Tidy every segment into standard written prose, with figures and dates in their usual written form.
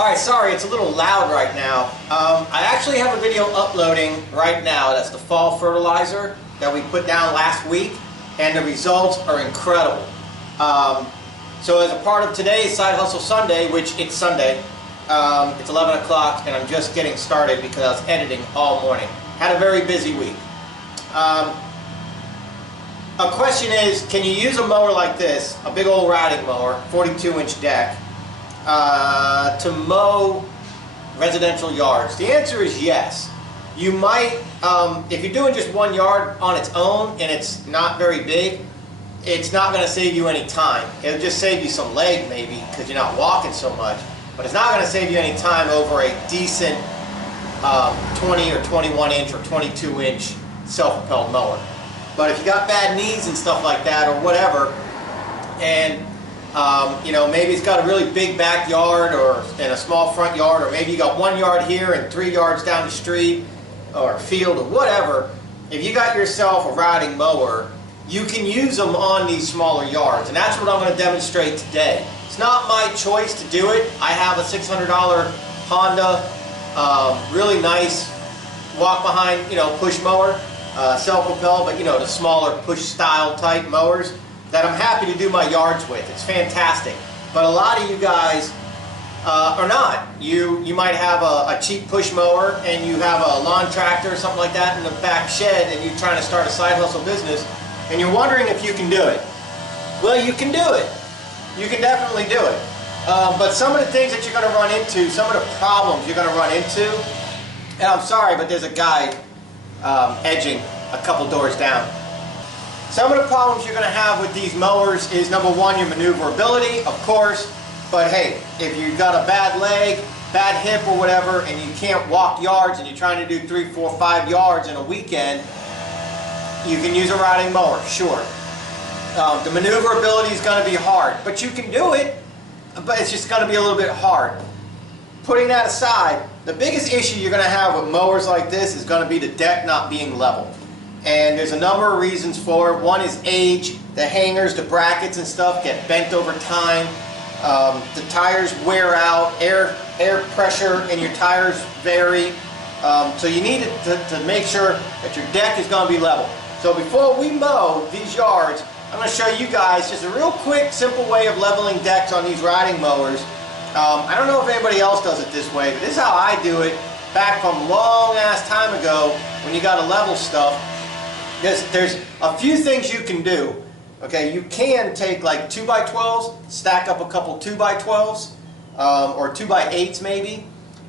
Alright, sorry, it's a little loud right now. I actually have a video uploading right now. That's the fall fertilizer that we put down last week, and the results are incredible. So as a part of today's Side Hustle Sunday, which it's Sunday, it's 11 o'clock and I'm just getting started because I was editing all morning. Had a very busy week. A question is, can you use a mower like this, a big old riding mower, 42-inch deck, to mow residential yards? The answer is yes. You might, if you're doing just 1 yard on its own and it's not very big, it's not going to save you any time. It'll just save you some leg maybe because you're not walking so much, but it's not going to save you any time over a decent 20 or 21 inch or 22 inch self-propelled mower. But if you got bad knees and stuff like that or whatever, and you know, maybe it's got a really big backyard or in a small front yard, or maybe you got 1 yard here and 3 yards down the street or a field or whatever, if you got yourself a riding mower, you can use them on these smaller yards, and that's what I'm going to demonstrate today. It's not my choice to do it. I have a $600 Honda, really nice walk behind, you know, push mower, self-propelled, but you know, the smaller push style type mowers that I'm happy to do my yards with. It's fantastic. But a lot of you guys are not. You might have a cheap push mower and you have a lawn tractor or something like that in the back shed, and you're trying to start a side hustle business and you're wondering if you can do it. Well, you can do it. You can definitely do it. But some of the things that you're going to run into, some of the problems you're going to run into, and I'm sorry, but there's a guy edging a couple doors down. Some of the problems you're going to have with these mowers is, number one, your maneuverability, of course. But hey, if you've got a bad leg, bad hip or whatever, and you can't walk yards and you're trying to do 3, 4, 5 yards in a weekend, you can use a riding mower, sure. The maneuverability is going to be hard, but you can do it, but it's just going to be a little bit hard. Putting that aside, the biggest issue you're going to have with mowers like this is going to be the deck not being level. And there's a number of reasons for it. One is age. The hangers, the brackets and stuff get bent over time. The tires wear out. Air pressure in your tires vary. So you need to make sure that your deck is going to be level. So before we mow these yards, I'm going to show you guys just a real quick, simple way of leveling decks on these riding mowers. I don't know if anybody else does it this way, but this is how I do it back from long ass time ago when you got to level stuff. There's a few things you can do. Okay, you can take like 2x12s, stack up a couple 2x12s, or 2x8s maybe,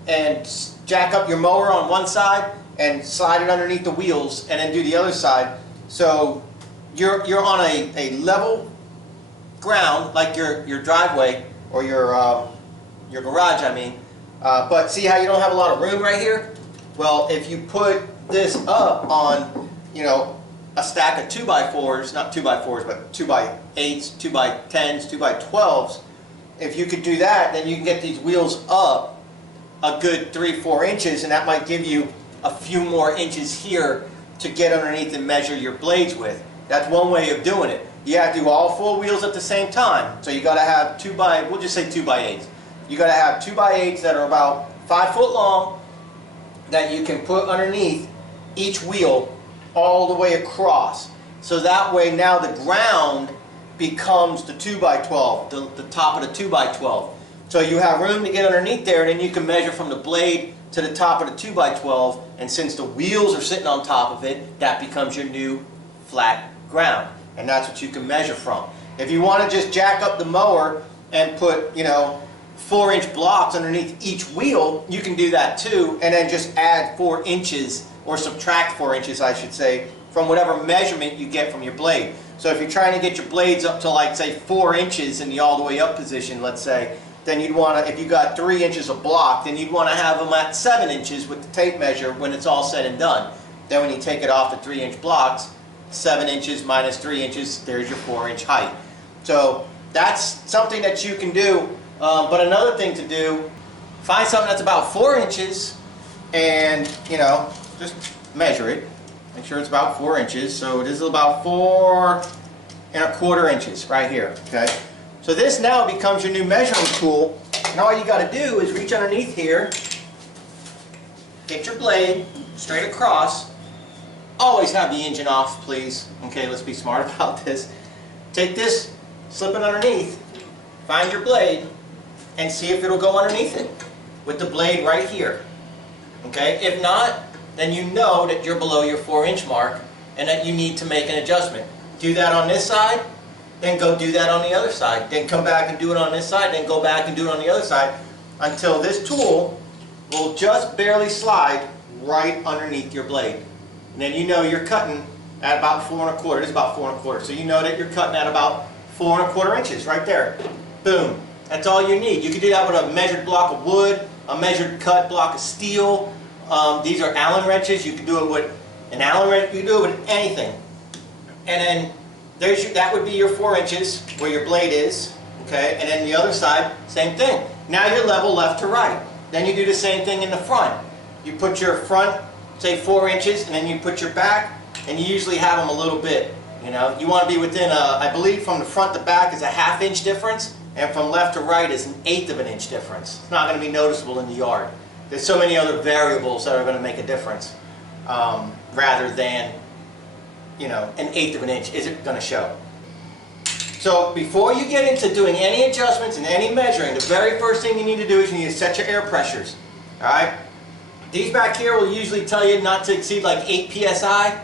and jack up your mower on one side and slide it underneath the wheels, and then do the other side. So you're on a level ground, like your driveway or your garage, I mean. But see how you don't have a lot of room right here? Well, if you put this up on, you know, a stack of 2x4s, not 2x4s, but 2x8s, 2x10s, 2x12s, if you could do that, then you can get these wheels up a good 3-4 inches, and that might give you a few more inches here to get underneath and measure your blades with. That's one way of doing it. You have to do all 4 wheels at the same time. So you got to have we'll just say 2x8s. You got to have 2x8s that are about 5 foot long that you can put underneath each wheel all the way across. So that way now the ground becomes the 2x12, the top of the 2x12. So you have room to get underneath there, and then you can measure from the blade to the top of the 2x12, and since the wheels are sitting on top of it, that becomes your new flat ground, and that's what you can measure from. If you want to just jack up the mower and put, you know, 4-inch blocks underneath each wheel, you can do that too, and then just add 4 inches, or subtract 4 inches I should say, from whatever measurement you get from your blade. So if you're trying to get your blades up to, like, say 4 inches in the all the way up position, let's say, then you'd want to, if you got 3 inches of block, then you'd want to have them at 7 inches with the tape measure when it's all said and done. Then when you take it off the 3-inch blocks, 7 inches minus 3 inches, there's your 4-inch height. So that's something that you can do. But another thing to do, find something that's about 4 inches and, you know, just measure it. Make sure it's about 4 inches. So this is about 4 1/4 inches right here. Okay. So this now becomes your new measuring tool, And all you got to do is reach underneath here, get your blade straight across. Always have the engine off, please. Okay, let's be smart about this. Take this, slip it underneath, find your blade, and see if it'll go underneath it with the blade right here. Okay, if not, then you know that you're below your 4-inch mark and that you need to make an adjustment. Do that on this side, then go do that on the other side. Then come back and do it on this side, then go back and do it on the other side until this tool will just barely slide right underneath your blade. And then you know you're cutting at about 4 1/4. This is about 4 1/4. So you know that you're cutting at about 4 1/4 inches right there. Boom. That's all you need. You can do that with a measured block of wood, a measured cut block of steel. These are Allen wrenches. You can do it with an Allen wrench. You can do it with anything. And then there's your, that would be your 4 inches where your blade is. Okay. And then the other side, same thing. Now you're level left to right. Then you do the same thing in the front. You put your front, say 4 inches, and then you put your back, and you usually have them a little bit. You know, you want to be within I believe from the front to back is a 1/2 inch difference, and from left to right is an 1/8 of an inch difference. It's not going to be noticeable in the yard. There's so many other variables that are going to make a difference, rather than, you know, an 1/8 of an inch isn't going to show. So before you get into doing any adjustments and any measuring, the very first thing you need to do is you need to set your air pressures. All right. These back here will usually tell you not to exceed like 8 psi.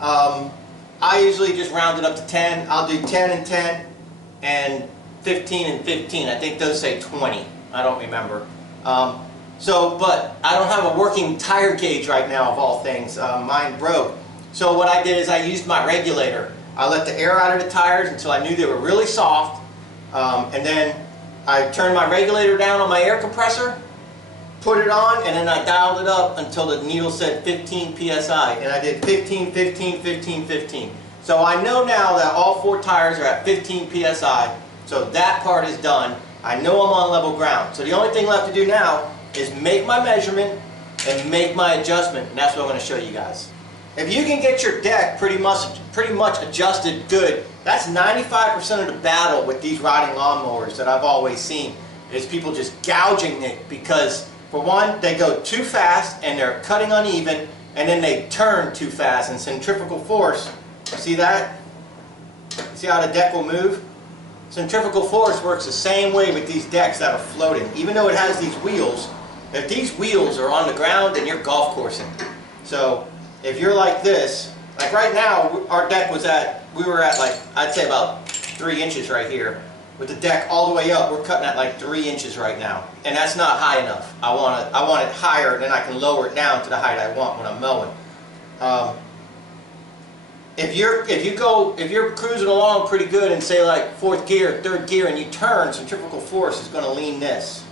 I usually just round it up to 10. I'll do 10 and 10 and 15 and 15. I think those say 20. I don't remember. But I don't have a working tire gauge right now, of all things. Mine broke. So what I did is I used my regulator. I let the air out of the tires until I knew they were really soft. And then I turned my regulator down on my air compressor, put it on, and then I dialed it up until the needle said 15 psi, and I did 15, 15, 15, 15. So I know now that all 4 tires are at 15 psi, so that part is done. I know I'm on level ground. So the only thing left to do now is make my measurement and make my adjustment, and that's what I'm going to show you guys. If you can get your deck pretty much adjusted good, that's 95% of the battle with these riding lawnmowers that I've always seen, is people just gouging it because, for one, they go too fast and they're cutting uneven, and then they turn too fast, and centrifugal force, see that? See how the deck will move? Centrifugal force works the same way with these decks that are floating. Even though it has these wheels, if these wheels are on the ground, then you're golf coursing. So if you're like this, like right now, our deck was we were at like, I'd say about 3 inches right here. With the deck all the way up, we're cutting at like 3 inches right now, and that's not high enough. I want it higher, and then I can lower it down to the height I want when I'm mowing. If you're cruising along pretty good and say like 4th gear, 3rd gear, and you turn, centrifugal force is going to lean this,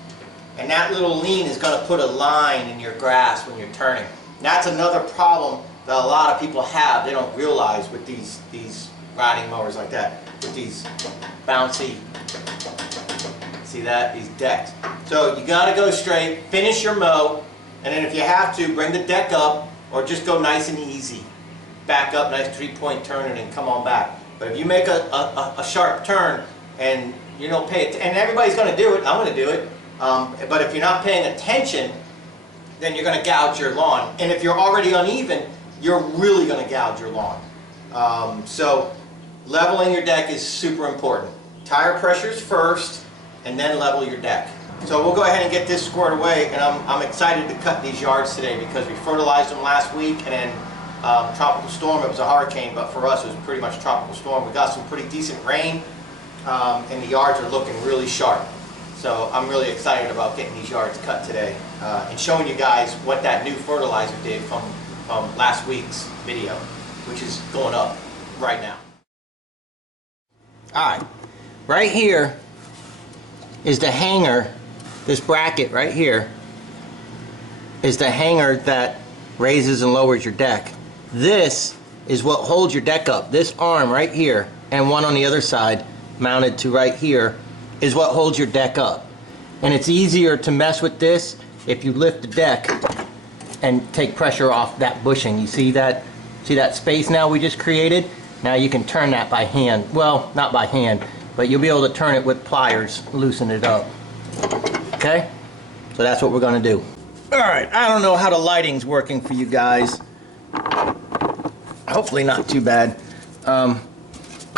and that little lean is going to put a line in your grass when you're turning. And that's another problem that a lot of people have. They don't realize with these riding mowers like that, with these bouncy, see that? These decks. So you got to go straight, finish your mow, and then if you have to, bring the deck up, or just go nice and easy. Back up, nice 3-point turn, and then come on back. But if you make a sharp turn and you don't pay it, and everybody's going to do it, I'm going to do it, but if you're not paying attention, then you're going to gouge your lawn. And if you're already uneven, you're really going to gouge your lawn. So leveling your deck is super important. Tire pressures first, and then level your deck. So we'll go ahead and get this squared away, and I'm excited to cut these yards today because we fertilized them last week, and then tropical storm. It was a hurricane, but for us it was pretty much tropical storm. We got some pretty decent rain, and the yards are looking really sharp. So I'm really excited about getting these yards cut today and showing you guys what that new fertilizer did from last week's video, which is going up right now. Alright, right here is the hanger. This bracket right here is the hanger that raises and lowers your deck. This is what holds your deck up. This arm right here and one on the other side mounted to right here is what holds your deck up. And it's easier to mess with this if you lift the deck and take pressure off that bushing. You see that space now we just created? Now you can turn that by hand. Well, not by hand, but you'll be able to turn it with pliers, loosen it up. Okay? So that's what we're going to do. Alright, I don't know how the lighting's working for you guys. Hopefully not too bad.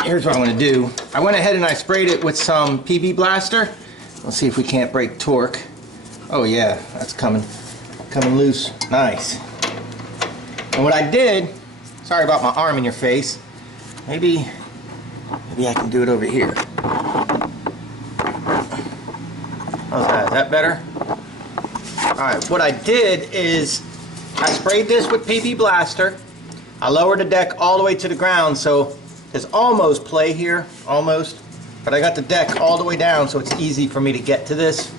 Here's what I'm going to do. I went ahead and I sprayed it with some PB Blaster. Let's see if we can't break torque. Oh yeah, that's coming loose. Nice. And what I did, sorry about my arm in your face, maybe I can do it over here. How's that? Is that better? Alright, what I did is I sprayed this with PB Blaster. I lowered the deck all the way to the ground, so there's almost play here, almost. But I got the deck all the way down, so it's easy for me to get to this.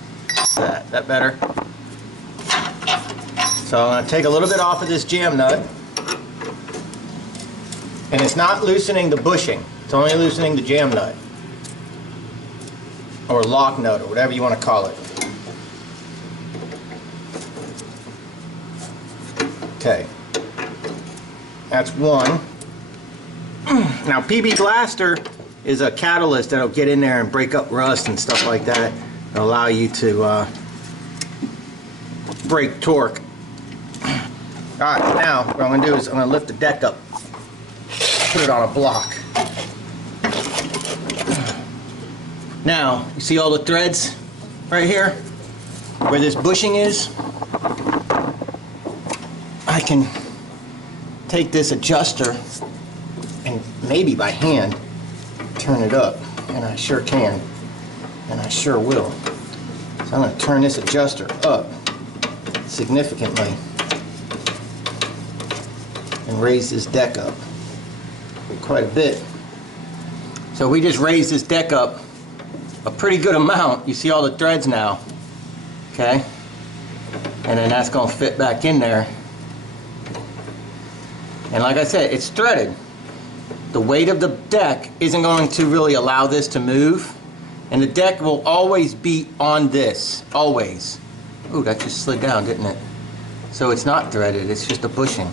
That better? So I'm going to take a little bit off of this jam nut. And it's not loosening the bushing. It's only loosening the jam nut. Or lock nut, or whatever you want to call it. Okay. That's one. Now PB Blaster is a catalyst that'll get in there and break up rust and stuff like that. It'll allow you to break torque. Alright, now what I'm going to do is I'm going to lift the deck up. Put it on a block. Now, you see all the threads right here? Where this bushing is? I can take this adjuster and maybe by hand turn it up, and I sure can, and I sure will. So I'm going to turn this adjuster up significantly and raise this deck up quite a bit. So we just raised this deck up a pretty good amount. You see all the threads now, okay? And then that's going to fit back in there. And like I said, it's threaded. The weight of the deck isn't going to really allow this to move. And the deck will always be on this. Always. Ooh, that just slid down, didn't it? So it's not threaded, it's just a bushing.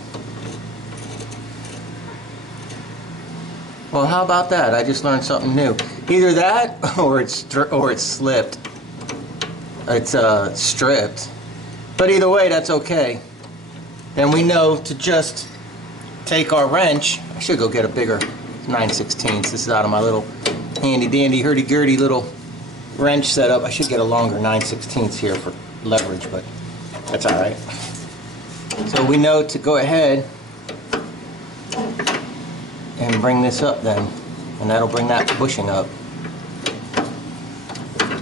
Well, how about that? I just learned something new. Either that or it's slipped. It's stripped. But either way, that's okay. Then we know to just take our wrench. I should go get a bigger 9/16. This is out of my little handy dandy hurdy-gurdy little wrench setup. I should get a longer 9/16 here for leverage, but that's alright. So we know to go ahead and bring this up then, and that'll bring that bushing up.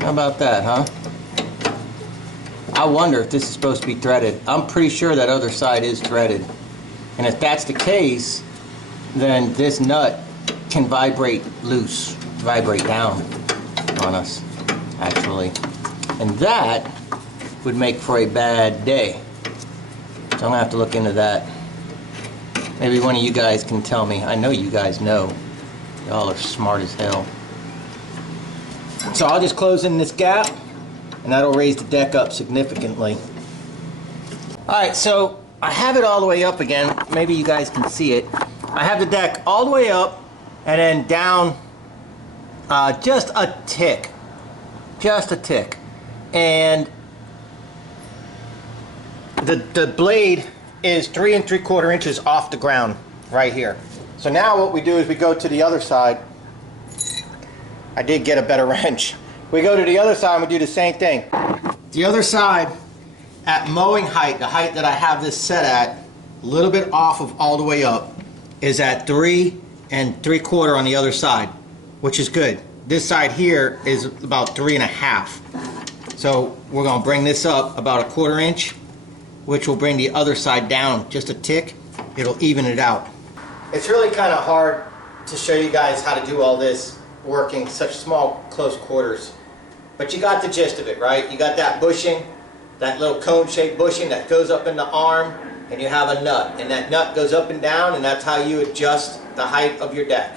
How about that, huh? I wonder if this is supposed to be threaded. I'm pretty sure that other side is threaded. And if that's the case, then this nut can vibrate loose, vibrate down on us, actually. And that would make for a bad day. So I'm gonna have to look into that. Maybe one of you guys can tell me. I know you guys know. Y'all are smart as hell. So I'll just close in this gap, and that'll raise the deck up significantly. Alright, so I have it all the way up again. Maybe you guys can see it. I have the deck all the way up and then down just a tick. Just a tick. And the blade is 3 3/4 inches off the ground right here. So now what we do is we go to the other side. I did get a better wrench. We go to the other side and we do the same thing. The other side at mowing height, the height that I have this set at, a little bit off of all the way up, is at 3 3/4 on the other side, which is good. This side here is about 3 1/2. So we're going to bring this up about 1/4 inch, which will bring the other side down just a tick. It'll even it out. It's really kind of hard to show you guys how to do all this working such small close quarters, but you got the gist of it, right? You got that bushing, that little cone-shaped bushing that goes up in the arm, and you have a nut, and that nut goes up and down, and that's how you adjust the height of your deck.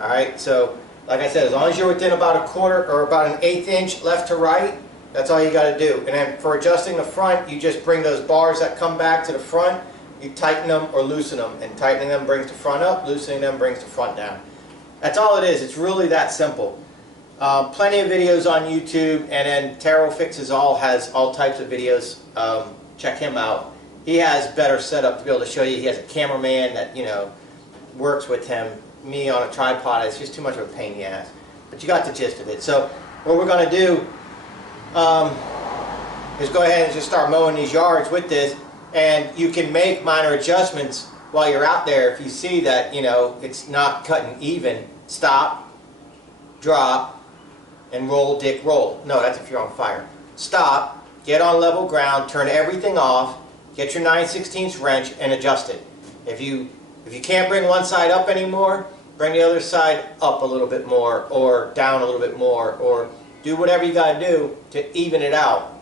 Alright, so like I said, as long as you're within about 1/4 or about 1/8 inch left to right, that's all you got to do. And then for adjusting the front, you just bring those bars that come back to the front, you tighten them or loosen them, and tightening them brings the front up, loosening them brings the front down. That's all it is. It's really that simple. Plenty of videos on YouTube, and then Taro Fixes All has all types of videos. Check him out. He has better setup to be able to show you. He has a cameraman that, you know, works with him. Me on a tripod, it's just too much of a pain in the ass. But you got the gist of it. So what we're going to do is go ahead and just start mowing these yards with this, and you can make minor adjustments while you're out there. If you see that, you know, it's not cutting even, stop, drop, and roll, dick, roll. No, that's if you're on fire. Stop, get on level ground, turn everything off, get your 9/16 wrench and adjust it. If you can't bring one side up anymore, bring the other side up a little bit more, or down a little bit more, or do whatever you got to do to even it out.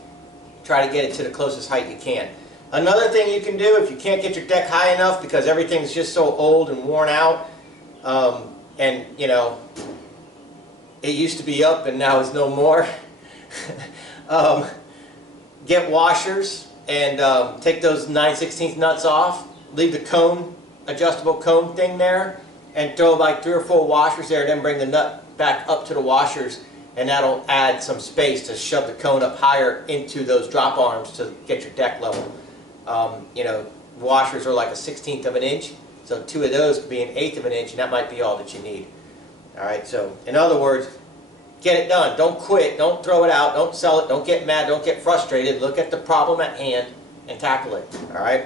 Try to get it to the closest height you can. Another thing you can do, if you can't get your deck high enough because everything's just so old and worn out, and you know, it used to be up and now it's no more, get washers and take those 9/16 nuts off, leave the cone, adjustable cone thing there, and throw like 3 or 4 washers there, then bring the nut back up to the washers, and that'll add some space to shove the cone up higher into those drop arms to get your deck level. You know, washers are like a 1/16 of an inch, so 2 of those could be an 1/8 of an inch, and that might be all that you need. Alright, so in other words, get it done. Don't quit, don't throw it out, don't sell it, don't get mad, don't get frustrated. Look at the problem at hand and tackle it. Alright,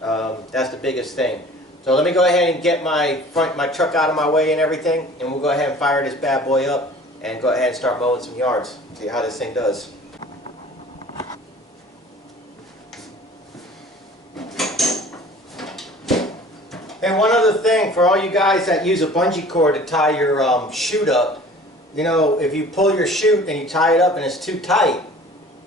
that's the biggest thing. So let me go ahead and get my truck out of my way and everything, and we'll go ahead and fire this bad boy up and go ahead and start mowing some yards. See how this thing does. And one other thing, for all you guys that use a bungee cord to tie your chute up, you know, if you pull your chute and you tie it up and it's too tight,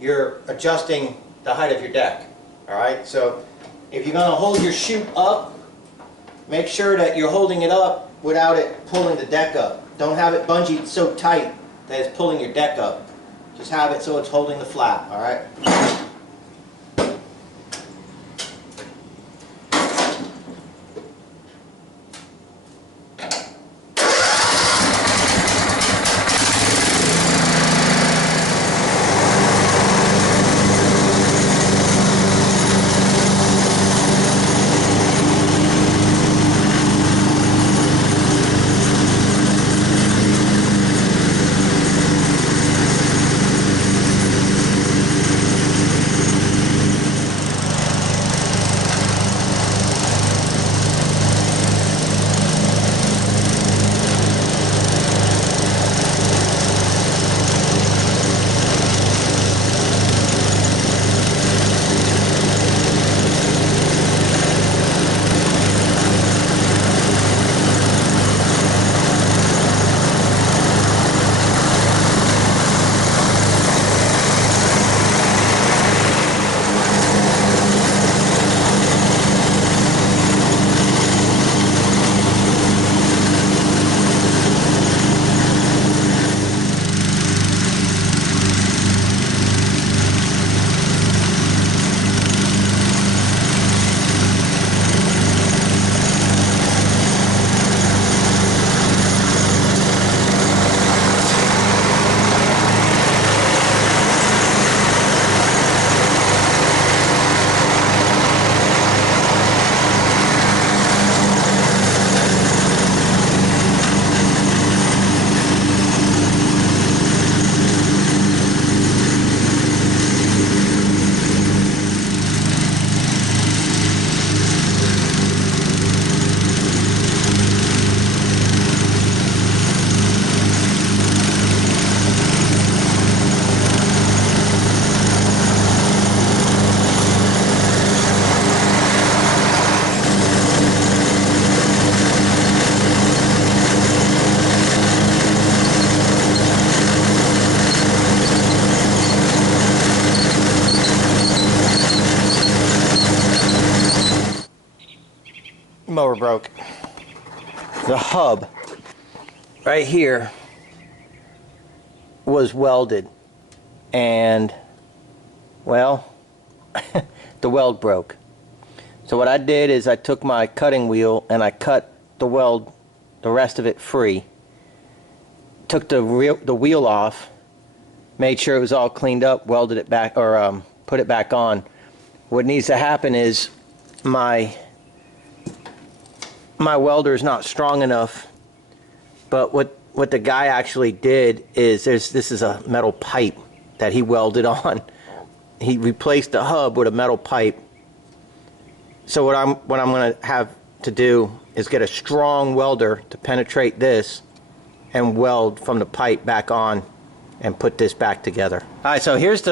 you're adjusting the height of your deck. Alright, so if you're going to hold your chute up, make sure that you're holding it up without it pulling the deck up. Don't have it bungeed so tight that it's pulling your deck up. Just have it so it's holding the flap, alright? Mower broke. The hub right here was welded, and well, the weld broke. So what I did is I took my cutting wheel and I cut the weld, the rest of it free, took the wheel off, made sure it was all cleaned up, welded it back, or put it back on. What needs to happen is my welder is not strong enough, but what the guy actually did is this is a metal pipe that he welded on. He replaced the hub with a metal pipe. So what I'm going to have to do is get a strong welder to penetrate this and weld from the pipe back on and put this back together. Alright, so this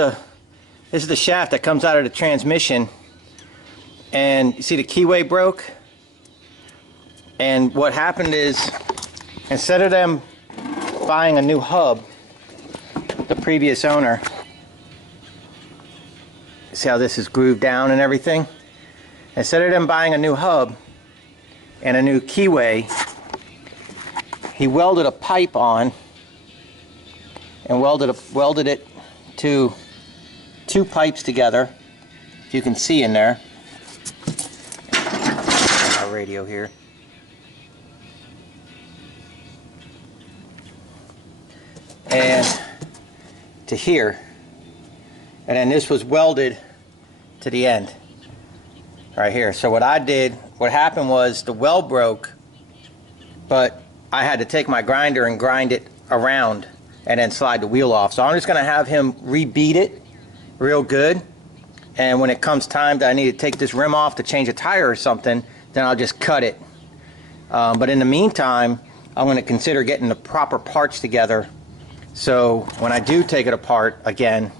is the shaft that comes out of the transmission, and you see the keyway broke, and what happened is, instead of them buying a new hub, the previous owner, see how this is grooved down and everything? Instead of them buying a new hub and a new keyway, he welded a pipe on and welded it to two pipes together. If you can see in there. My radio here. And to here. And then this was welded to the end. Right here. So what happened was the weld broke, but I had to take my grinder and grind it around and then slide the wheel off. So I'm just going to have him rebeat it real good, and when it comes time that I need to take this rim off to change a tire or something, then I'll just cut it. But in the meantime, I'm going to consider getting the proper parts together, so when I do take it apart again,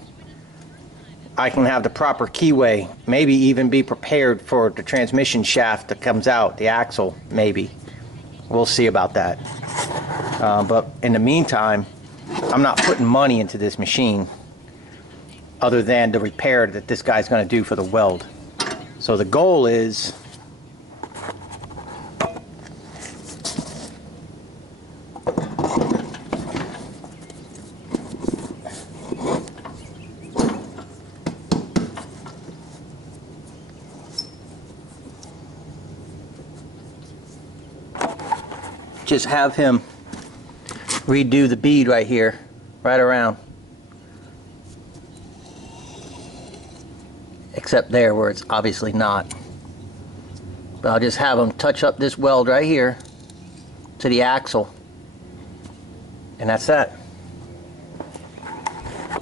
I can have the proper keyway, maybe even be prepared for the transmission shaft that comes out, the axle, maybe. We'll see about that. But in the meantime, I'm not putting money into this machine other than the repair that this guy's going to do for the weld. So the goal is just have him redo the bead right here, right around, except there where it's obviously not. But I'll just have him touch up this weld right here to the axle, and that's that.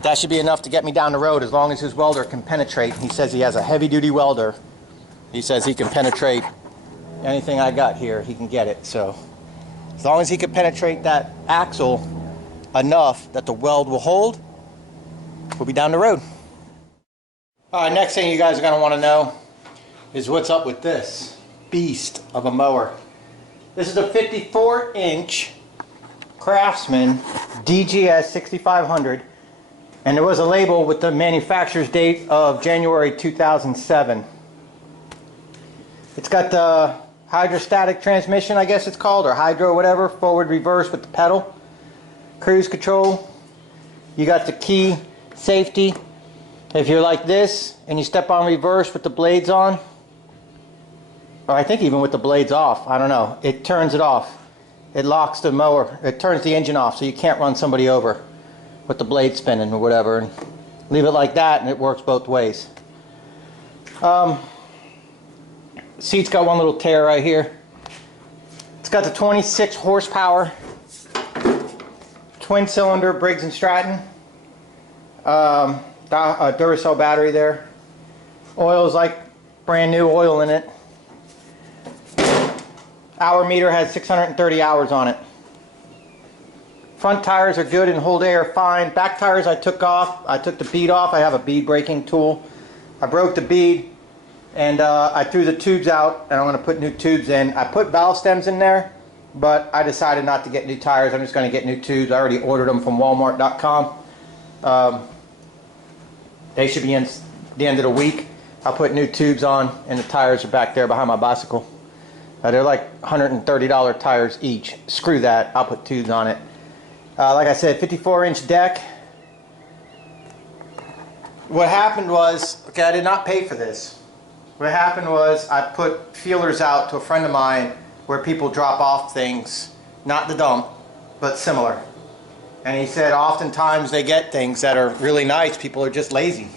That should be enough to get me down the road, as long as his welder can penetrate. He says he has a heavy-duty welder. He says he can penetrate anything I got here, he can get it. So as long as he can penetrate that axle enough that the weld will hold, we'll be down the road. Alright, next thing you guys are going to want to know is what's up with this beast of a mower. This is a 54-inch CRAFTSMAN DGS 6500, and there was a label with the manufacturer's date of January 2007. It's got the hydrostatic transmission, I guess it's called, or hydro, whatever, forward reverse with the pedal, cruise control. You got the key safety. If you're like this and you step on reverse with the blades on, or I think even with the blades off, I don't know, it turns it off. It locks the mower, it turns the engine off, so you can't run somebody over with the blade spinning or whatever. And leave it like that and it works both ways. Seat's got one little tear right here. It's got the 26 horsepower twin cylinder Briggs & Stratton Duracell battery there. Oil is like brand new oil in it. Hour meter has 630 hours on it. Front tires are good and hold air fine. Back tires I took off. I took the bead off. I have a bead breaking tool. I broke the bead and I threw the tubes out, and I'm going to put new tubes in. I put valve stems in there, but I decided not to get new tires. I'm just going to get new tubes. I already ordered them from Walmart.com. They should be in the end of the week. I'll put new tubes on, and the tires are back there behind my bicycle. They're like $130 tires each. Screw that. I'll put tubes on it. Like I said, 54-inch deck. What happened was, okay, I did not pay for this. What happened was I put feelers out to a friend of mine where people drop off things, not the dump, but similar. And he said oftentimes they get things that are really nice. People are just lazy.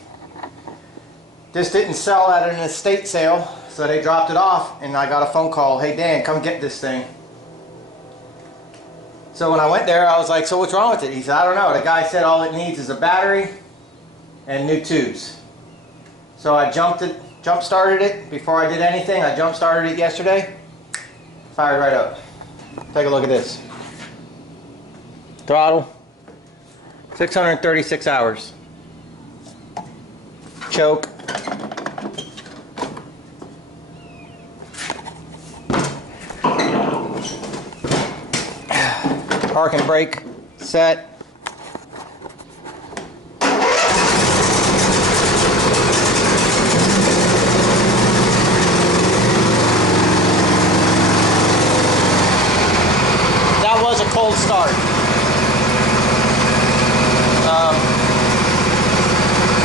This didn't sell at an estate sale, so they dropped it off, and I got a phone call, hey Dan, come get this thing. So when I went there, I was like, so what's wrong with it? He said, I don't know. The guy said all it needs is a battery and new tubes. So I jump started it before I did anything. I jump started it yesterday, fired right up. Take a look at this. Throttle, 636 hours. Choke. Park and brake set. That was a cold start.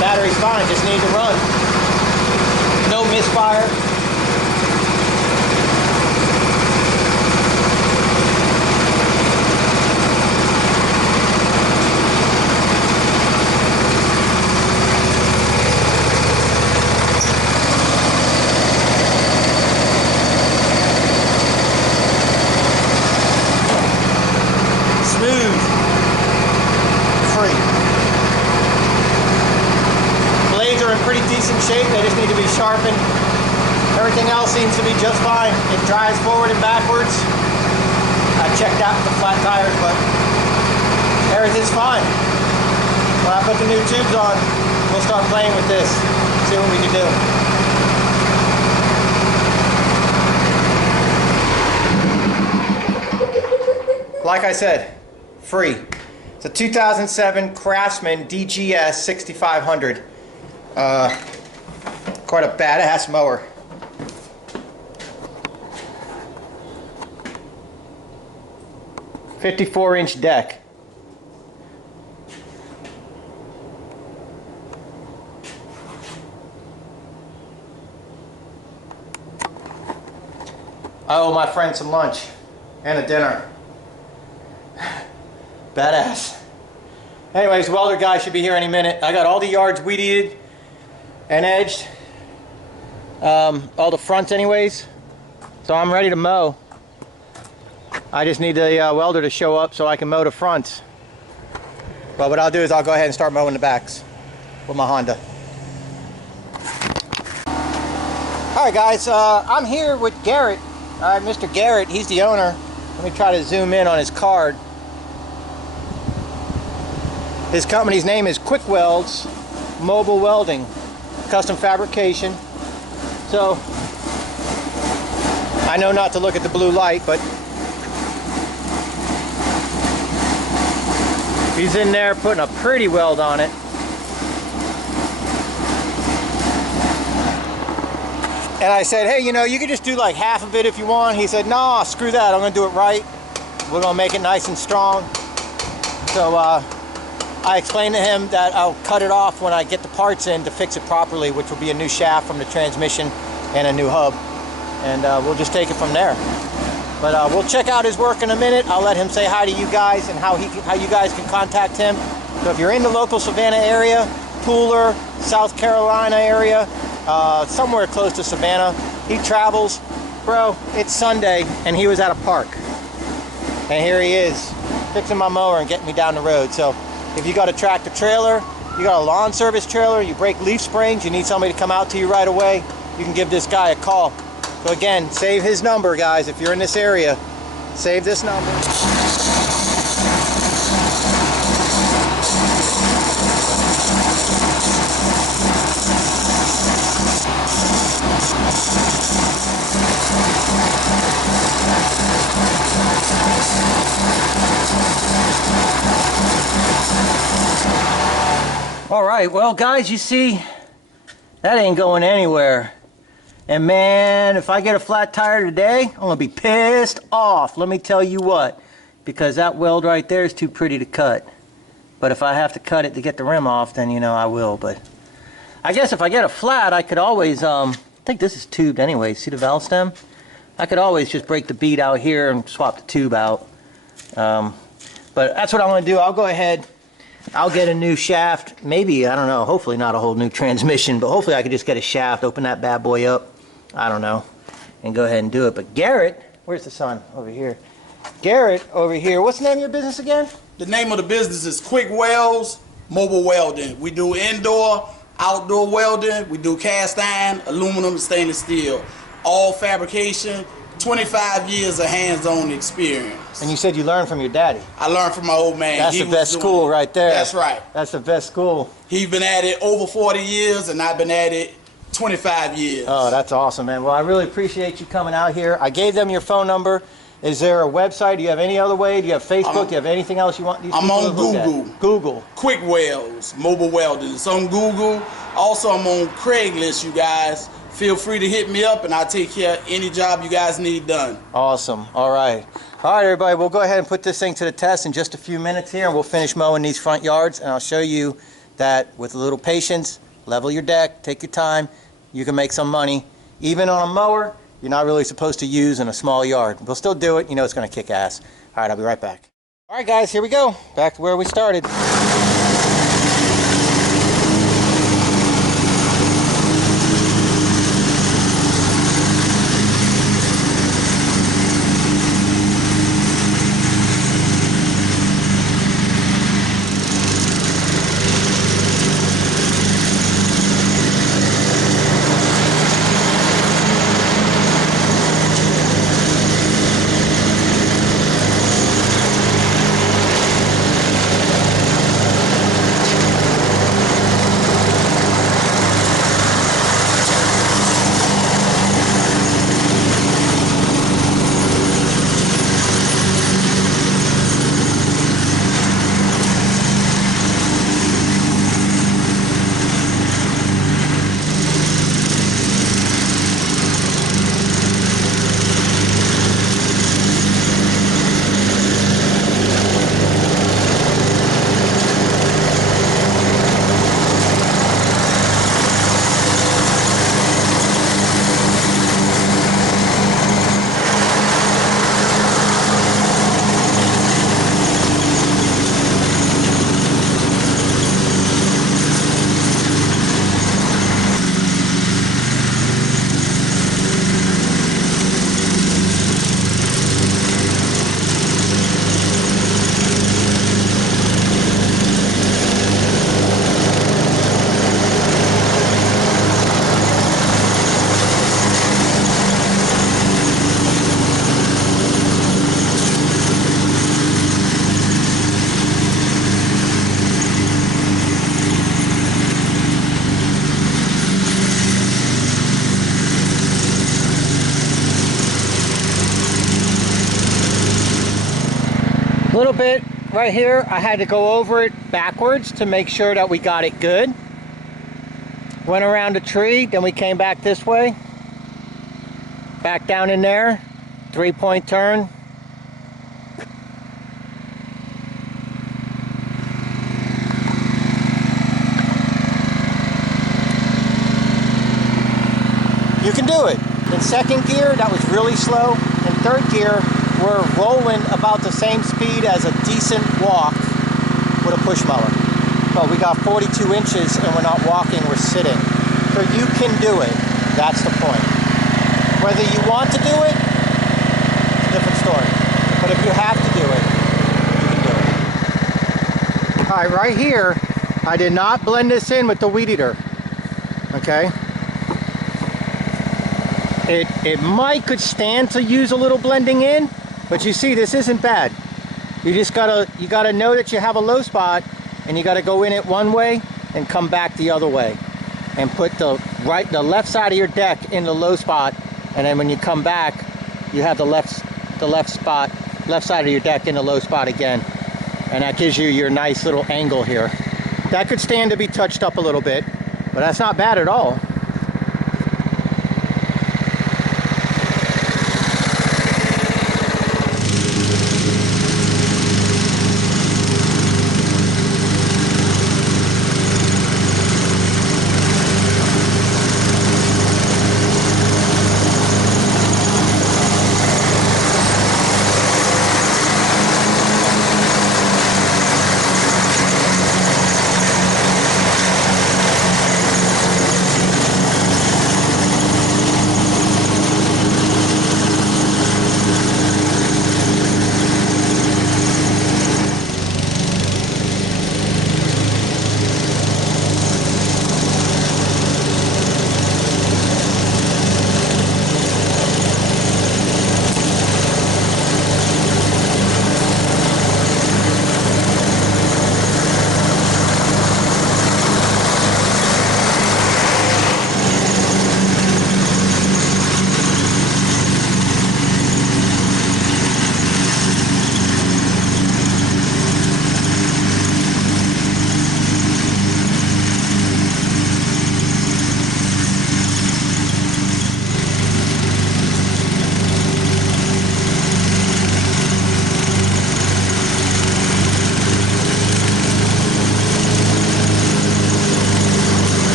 Battery's fine, just need to run. No misfire. Smooth. Free. Blades are in pretty decent shape. They just need to be sharpened. Everything else seems to be just fine. It drives forward and backwards. I checked out the flat tires, but everything's fine. When I put the new tubes on, we'll start playing with this. See what we can do. Like I said, free. It's a 2007 CRAFTSMAN DGS 6500. Quite a badass mower. "54-inch deck." I owe my friend some lunch and a dinner. Badass. Anyways, welder guy should be here any minute. I got all the yards weeded and edged. All the fronts anyways. So I'm ready to mow. I just need the welder to show up so I can mow the fronts. But what I'll do is I'll go ahead and start mowing the backs with my Honda. Alright guys, I'm here with Garrett. Mr. Garrett, he's the owner. Let me try to zoom in on his card. His company's name is Quick Welds Mobile Welding, custom fabrication. So I know not to look at the blue light, but he's in there putting a pretty weld on it. And I said, hey, you know, you could just do like half of it if you want. He said, no, screw that, I'm gonna do it right. We're gonna make it nice and strong. So I explained to him that I'll cut it off when I get the parts in to fix it properly, which will be a new shaft from the transmission and a new hub. And we'll just take it from there. But we'll check out his work in a minute. I'll let him say hi to you guys and how you guys can contact him. So if you're in the local Savannah area, Pooler, South Carolina area, somewhere close to Savannah, he travels. Bro, it's Sunday and he was at a park. And here he is, fixing my mower and getting me down the road. So if you got a tractor trailer, you got a lawn service trailer, you break leaf springs, you need somebody to come out to you right away, you can give this guy a call. So again, save his number, guys. If you're in this area, save this number. All right, well guys, you see, that ain't going anywhere. And man, if I get a flat tire today, I'm gonna be pissed off. Let me tell you what, because that weld right there is too pretty to cut. But if I have to cut it to get the rim off, then you know I will. But I guess if I get a flat, I could always, I think this is tubed anyway. See the valve stem? I could always just break the bead out here and swap the tube out. But that's what I want to do. I'll go ahead, I'll get a new shaft, maybe, I don't know, hopefully not a whole new transmission, but hopefully I could just get a shaft, open that bad boy up, I don't know, and go ahead and do it. But Garrett, where's the son? Over here. Garrett over here, what's the name of your business again? The name of the business is Quick Welds Mobile Welding. We do indoor, outdoor welding. We do cast iron, aluminum, and stainless steel. All fabrication, 25 years of hands-on experience. And you said you learned from your daddy. I learned from my old man. That's the best school right there. That's right. That's the best school. He's been at it over 40 years, and I've been at it 25 years. Oh, that's awesome, man. Well, I really appreciate you coming out here. I gave them your phone number. Is there a website? Do you have any other way? Do you have Facebook? Do you have anything else you want these people to look at? I'm on Google. Google. Quick Welds Mobile Welding. It's on Google. Also, I'm on Craigslist, you guys. Feel free to hit me up, and I'll take care of any job you guys need done. Awesome. All right. All right, everybody. We'll go ahead and put this thing to the test in just a few minutes here, and we'll finish mowing these front yards, and I'll show you that with a little patience, level your deck, take your time, you can make some money. Even on a mower, you're not really supposed to use in a small yard. We'll still do it. You know it's going to kick ass. All right, I'll be right back. All right, guys, here we go. Back to where we started. A little bit right here, I had to go over it backwards to make sure that we got it good. Went around a tree, then we came back this way. Back down in there, 3-point turn. You can do it. In second gear, that was really slow. In third gear, we're rolling about the same speed as a decent walk with a push mower. But we got 42 inches and we're not walking, we're sitting. So you can do it. That's the point. Whether you want to do it, it's a different story. But if you have to do it, you can do it. All right, right here, I did not blend this in with the weed eater. Okay? It might could stand to use a little blending in, but you see this isn't bad. You gotta know that you have a low spot, and you gotta go in it one way and come back the other way, and put the left side of your deck in the low spot, and then when you come back, you have the left side of your deck in the low spot again, and that gives you your nice little angle here. That could stand to be touched up a little bit, but that's not bad at all.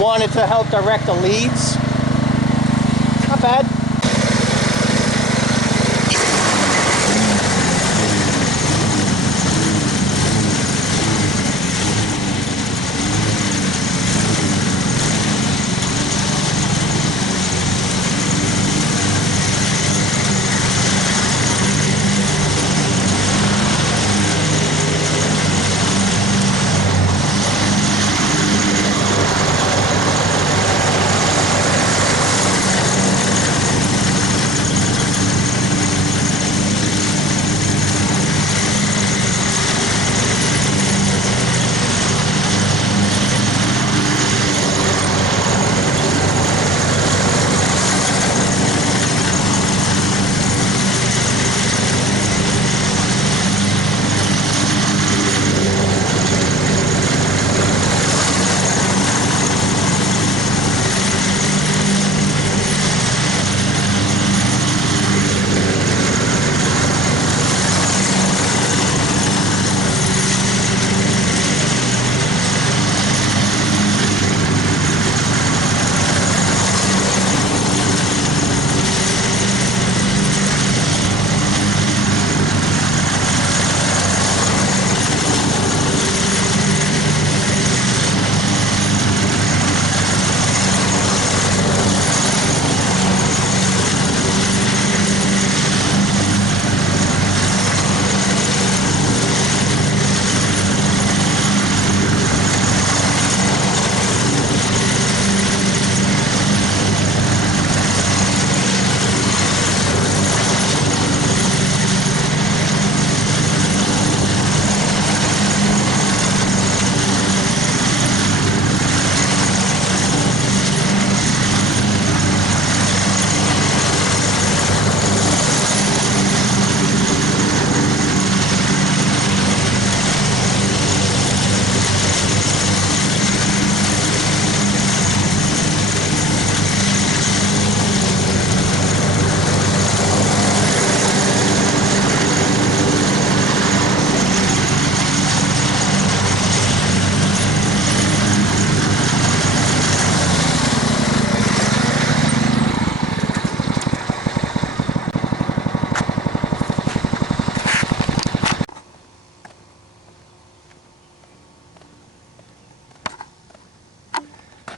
wanted to help direct the leads. Not bad.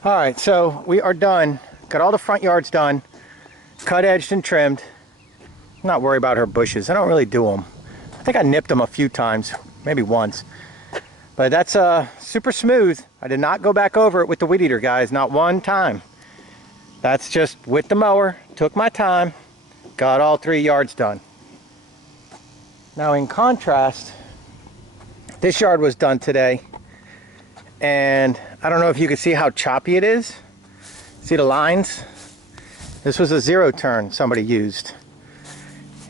All right, so we are done. Got all the front yards done, cut, edged, and trimmed. I'm not worried about her bushes. I don't really do them. I think I nipped them a few times, maybe once. But that's super smooth. I did not go back over it with the weed eater, guys, not one time. That's just with the mower, took my time, got all 3 yards done. Now in contrast, this yard was done today, and I don't know if you can see how choppy it is. See the lines? This was a 0 turn somebody used.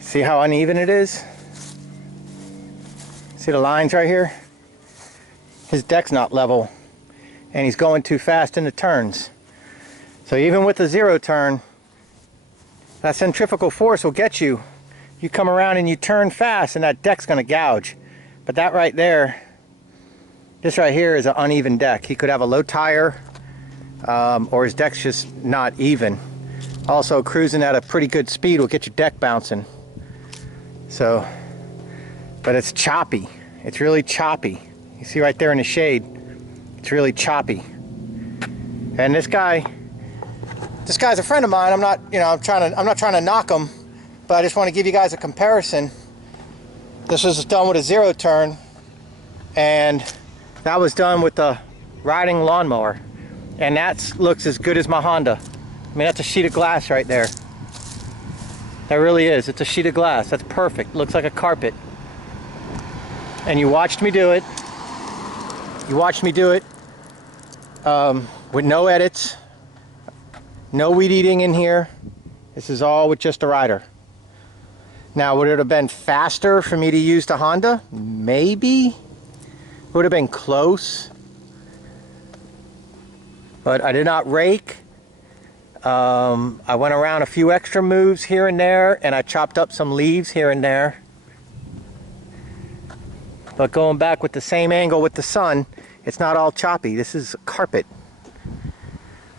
See how uneven it is? See the lines right here? His deck's not level, and he's going too fast in the turns. So even with the 0 turn, that centrifugal force will get you. You come around and you turn fast, and that deck's going to gouge. But that right there, this right here is an uneven deck. He could have a low tire, or his deck's just not even. Also, cruising at a pretty good speed will get your deck bouncing. So, but it's choppy. It's really choppy. You see right there in the shade, it's really choppy. And this guy's a friend of mine. I'm not, I'm not trying to knock him, but I just want to give you guys a comparison. This was done with a 0 turn, and that was done with the riding lawnmower, and that looks as good as my Honda. I mean, that's a sheet of glass right there. That really is. It's a sheet of glass. That's perfect. Looks like a carpet. And you watched me do it. You watched me do it with no edits, no weed eating in here. This is all with just a rider. Now, would it have been faster for me to use the Honda? Maybe. Would have been close. But I did not rake. I went around a few extra moves here and there, and I chopped up some leaves here and there. But going back with the same angle with the sun, it's not all choppy. This is carpet.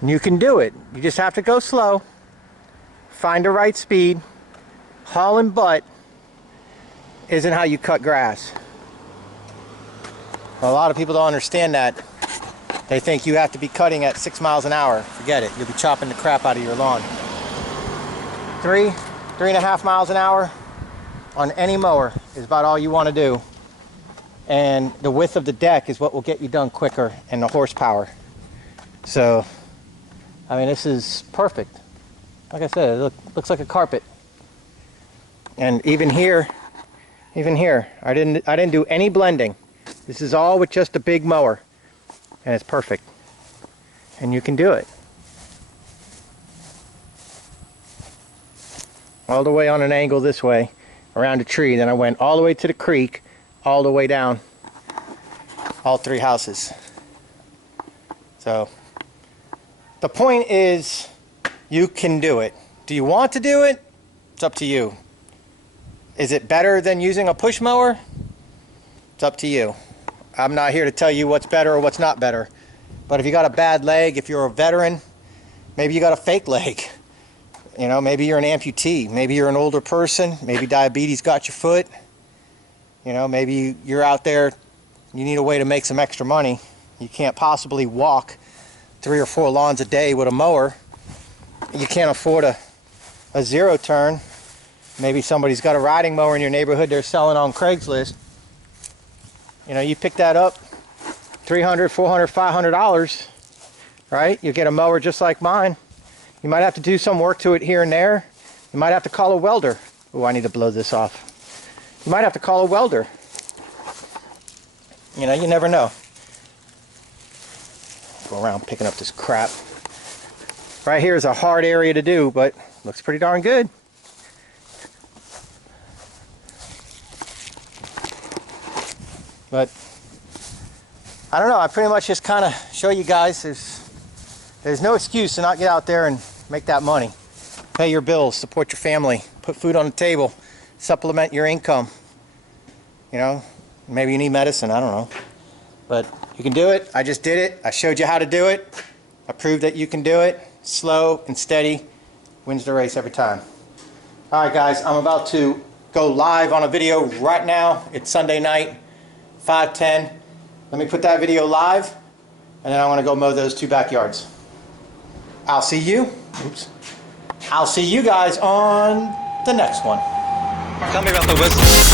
And you can do it. You just have to go slow, find the right speed. Hauling butt isn't how you cut grass. A lot of people don't understand that. They think you have to be cutting at 6 miles an hour. Forget it. You'll be chopping the crap out of your lawn. 3.5 miles an hour on any mower is about all you want to do. And the width of the deck is what will get you done quicker, and the horsepower. So, I mean, this is perfect. Like I said, it looks like a carpet. And even here, I didn't do any blending. This is all with just a big mower, and it's perfect. And you can do it. All the way on an angle this way, around a tree. Then I went all the way to the creek, all the way down, all 3 houses. So, the point is, you can do it. Do you want to do it? It's up to you. Is it better than using a push mower? It's up to you. I'm not here to tell you what's better or what's not better. But if you got a bad leg, if you're a veteran, maybe you got a fake leg. You know, maybe you're an amputee. Maybe you're an older person. Maybe diabetes got your foot. You know, maybe you're out there, you need a way to make some extra money. You can't possibly walk 3 or 4 lawns a day with a mower. You can't afford a zero turn. Maybe somebody's got a riding mower in your neighborhood they're selling on Craigslist. You know, you pick that up, $300, $400, $500, right? You get a mower just like mine. You might have to do some work to it here and there. You might have to call a welder. Oh, I need to blow this off. You might have to call a welder. You know, you never know. Go around picking up this crap. Right here is a hard area to do, but looks pretty darn good. But I don't know, I pretty much just kind of show you guys there's no excuse to not get out there and make that money. Pay your bills, support your family, put food on the table, supplement your income. You know, maybe you need medicine, I don't know. But you can do it. I just did it. I showed you how to do it. I proved that you can do it. Slow and steady wins the race every time. All right, guys, I'm about to go live on a video right now. It's Sunday night, 5:10. Let me put that video live, and then I want to go mow those 2 backyards. I'll see you guys on the next one. Tell me about the whistles.